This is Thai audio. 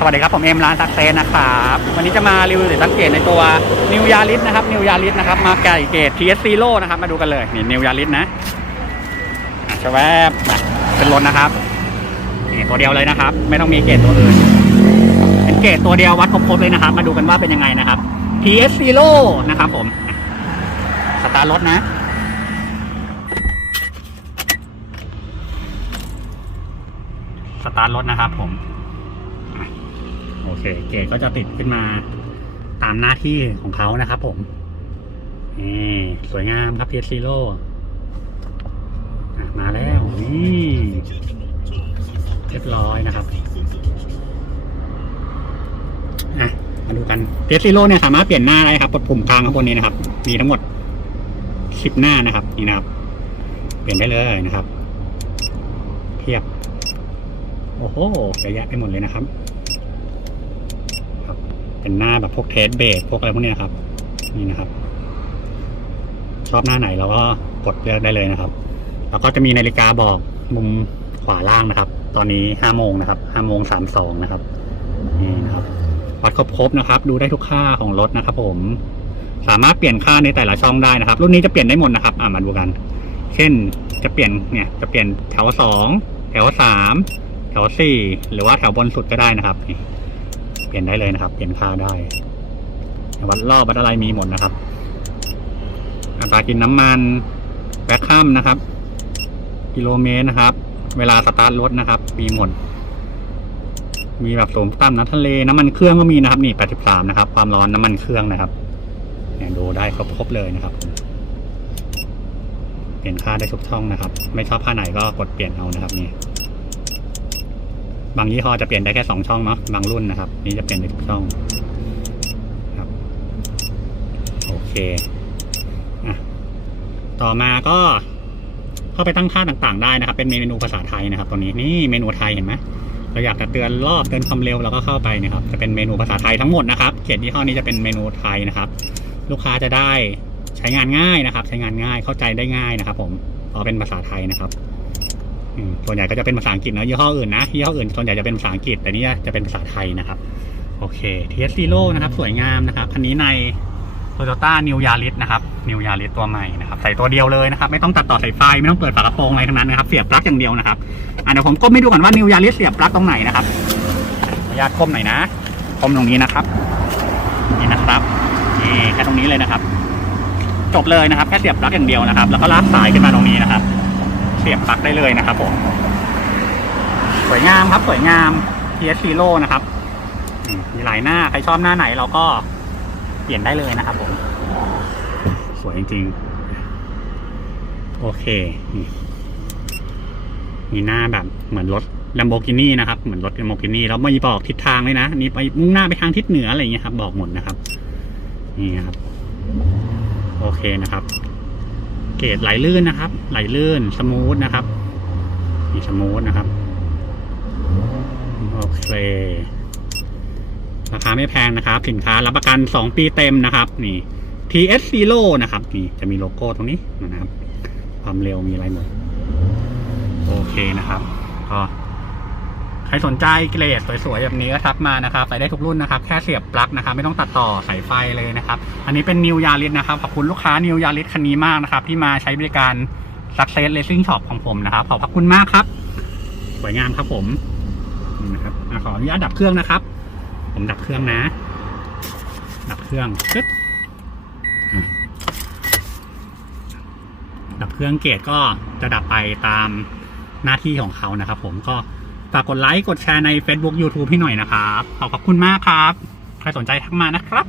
สวัสดีครับ ผมเอ็มร้านซักเซนนะครับวันนี้จะมารีวิวสังเกตในตัวนิวยาริสนะครับนิวยาริสนะครับมาไก่เกต TS Zero นะครับมาดูกันเลยนี่นิวยาริสนะชะแวบเป็นรถนะครับนี่ตัวเดียวเลยนะครับ ไม่ต้องมีเกตตัวอื่นเป็นเกตตัวเดียววัดครบๆเลยนะครับ มาดูกันว่าเป็นยังไงนะครับ TS Zero นะครับผมสตาร์ทรถนะสตาร์ทรถนะครับผม โอเค เกรดก็จะติดขึ้นมาตามหน้าที่ของเขานะครับผมนี่สวยงามครับเพียซีโร่มาแล้วนี่เรียบร้อยนะครับอะมาดูกันเพียซีโร่เนี่ยสามารถเปลี่ยนหน้าได้ครับกดปุ่มกลางข้างบนนี้นะครับ มีทั้งหมดสิบหน้านะครับ นี่นะครับ เปลี่ยนได้เลยนะครับ เทียบ โอ้โหเยอะแยะไปหมดเลยนะครับ เป็นหน้าแบบพวกเทสเบรกพวกอะไรพวกเนี้ยครับ นี่นะครับ ชอบหน้าไหนเราก็กดเลือกได้เลยนะครับ แล้วก็จะมีนาฬิกาบอกมุมขวาล่างนะครับ ตอนนี้ห้าโมงนะครับห้าโมงสามสองนะครับนี่นะครับวัดครบครบนะครับ ดูได้ทุกค่าของรถนะครับ ผม สามารถเปลี่ยนค่าในแต่ละช่องได้นะครับ รุ่นนี้จะเปลี่ยนได้หมดนะครับ อ่ามาดูกัน เช่นจะเปลี่ยนเนี่ยจะเปลี่ยนแถวสองแถวสามแถวสี่หรือว่าแถวบนสุดก็ได้นะครับ เปลี่ยนได้เลยนะครับ เปลี่ยนค่าได้ วัดรอบวัดอะไรมีหมดนะครับ อัตรากินน้ำมันแบ็คคัมนะครับ กิโลเมตรนะครับ เวลาสตาร์ทรถนะครับ มีหมด มีแบบสูงต่ำน้ำทะเลน้ำมันเครื่องก็มีนะครับ นี่ 83 นะครับ ความร้อนน้ำมันเครื่องนะครับเนี่ยดูได้ครบครบเลยนะครับ เปลี่ยนค่าได้ทุกช่องนะครับ ไม่ชอบค่าไหนก็กดเปลี่ยนเอานะครับนี่ บางยี่ห้อจะเปลี่ยนได้แค่สองช่องเนาะบางรุ่นนะครับ นี่จะเปลี่ยนได้ทุกช่องครับโอเคอะต่อมาก็เข้าไปตั้งค่าต่างๆได้นะครับ เป็นเมนูภาษาไทยนะครับตรงนี้นี่เมนูไทยเห็นไหมเราอยากจะเตือนรอบเตือนความเร็วเราก็เข้าไปนะครับ จะเป็นเมนูภาษาไทยทั้งหมดนะครับ เขียนยี่ห้อนี้จะเป็นเมนูไทยนะครับ ลูกค้าจะได้ใช้งานง่ายนะครับ ใช้งานง่ายเข้าใจได้ง่ายนะครับ ผมเพราะเป็นภาษาไทยนะครับ ส่วนใหญ่ก็จะเป็นภาษาอังกฤษเนอะยี่ห้ออื่นนะยี่ห้ออื่นส่วนใหญ่จะเป็นภาษาอังกฤษแต่นี่จะเป็นภาษาไทยนะครับ โอเค TS Zero นะครับ สวยงามนะครับคันนี้ใน Toyota New Yaris นะครับ New Yaris ตัวใหม่นะครับใส่ตัวเดียวเลยนะครับไม่ต้องตัดต่อสายไฟไม่ต้องเปิดฝากระโปรงอะไรทั้งนั้นนะครับเสียบปลั๊กอย่างเดียวนะครับอะเดี๋ยวผมก้มให้ดูก่อนว่า New Yaris เสียบปลั๊กตรงไหนนะครับขออนุญาตก้มหน่อยนะก้มตรงนี้นะครับนี่นะครับนี่แค่ตรงนี้เลยนะครับ จบเลยนะครับแค่เสียบปลั๊กอย่างเดียวนะครับ แล้วก็ลากสายขึ้นมาตรงนี้นะครับ สียบปลั๊กได้เลยนะครับผมสวยงามครับสวยงาม TS Zero นะครับมีหลายหน้าใครชอบหน้าไหนเราก็เปลี่ยนได้เลยนะครับผมสวยจริงๆ โอเค มีหน้าแบบเหมือนรถ Lamborghini นะครับ เหมือนรถ Lamborghini แล้วไม่บอกทิศทางเลยนะ นี่ไปมุ่งหน้าไปทางทิศเหนืออะไรอย่างเงี้ยครับ บอกหมดนะครับ นี่ครับ โอเคนะครับ เกตไหลลื่นนะครับ ไหลลื่นสมูทนะครับนี่สมูทนะครับโอเคราคาไม่แพงนะครับ สินค้ารับประกัน 2 ปีเต็มนะครับ นี่ TS Zero นะครับ นี่จะมีโลโก้ตรงนี้นะครับ ความเร็วมีอะไรหมด โอเคนะครับก็ ใครสนใจเกรดสวยๆแบบนี้ก็ทักมานะครับใส่ได้ทุกรุ่นนะครับแค่เสียบปลั๊กนะครับไม่ต้องตัดต่อสายไฟเลยนะครับอันนี้เป็นนิวยาริสนะครับขอบคุณลูกค้านิวยาริสคันนี้มากนะครับที่มาใช้บริการ Success Racing Shop ของผมนะครับขอบพระคุณมากครับ สวยงามครับผมนะครับขออนุญาตดับเครื่องนะครับ ผมดับเครื่องนะ ดับเครื่องปึ๊บดับเครื่องเกตก็จะดับไปตามหน้าที่ของเขานะครับ ผมก็ ฝากกดไลค์กดแชร์ใน Facebook YouTube ให้หน่อยนะครับ ขอบพระคุณมากครับ ใครสนใจทักมานะครับ